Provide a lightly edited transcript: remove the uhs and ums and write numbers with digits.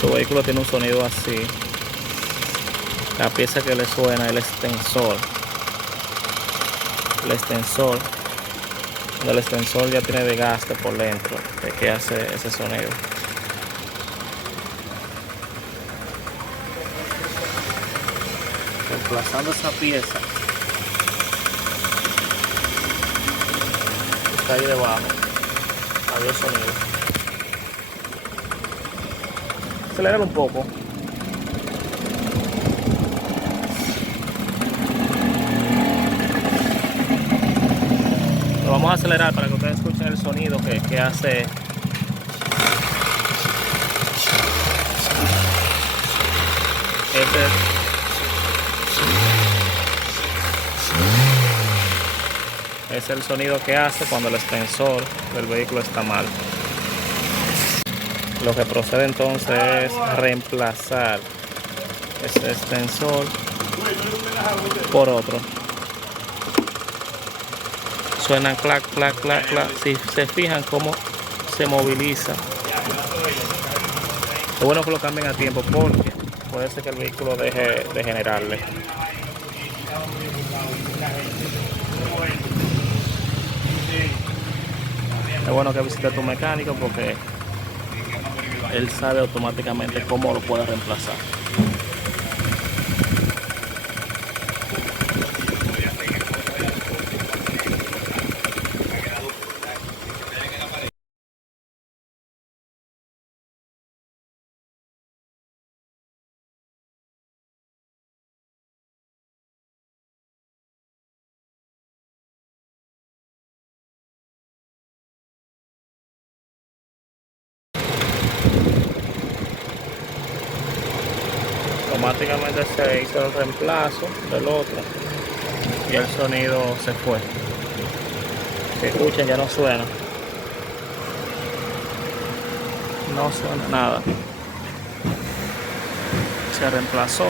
Tu vehículo tiene un sonido así. La pieza que le suena es el extensor. El extensor. Cuando el extensor ya tiene desgaste por dentro, es que hace ese sonido. Reemplazando esa pieza que está ahí debajo, adiós sonido. Acelerar un poco. Lo vamos a acelerar para que ustedes escuchen el sonido que hace. Es el sonido que hace cuando el extensor del vehículo está mal. Lo que procede entonces es reemplazar ese extensor por otro. Suenan clac, clac, clac, clac. Si se fijan cómo se moviliza. Es bueno que lo cambien a tiempo porque puede ser que el vehículo deje de generarle. Es bueno que visites a tu mecánico porque él sabe automáticamente cómo lo puede reemplazar. Automáticamente se hizo el reemplazo del otro y el sonido se fue. Si escuchan, ya no suena. No suena nada. Se reemplazó.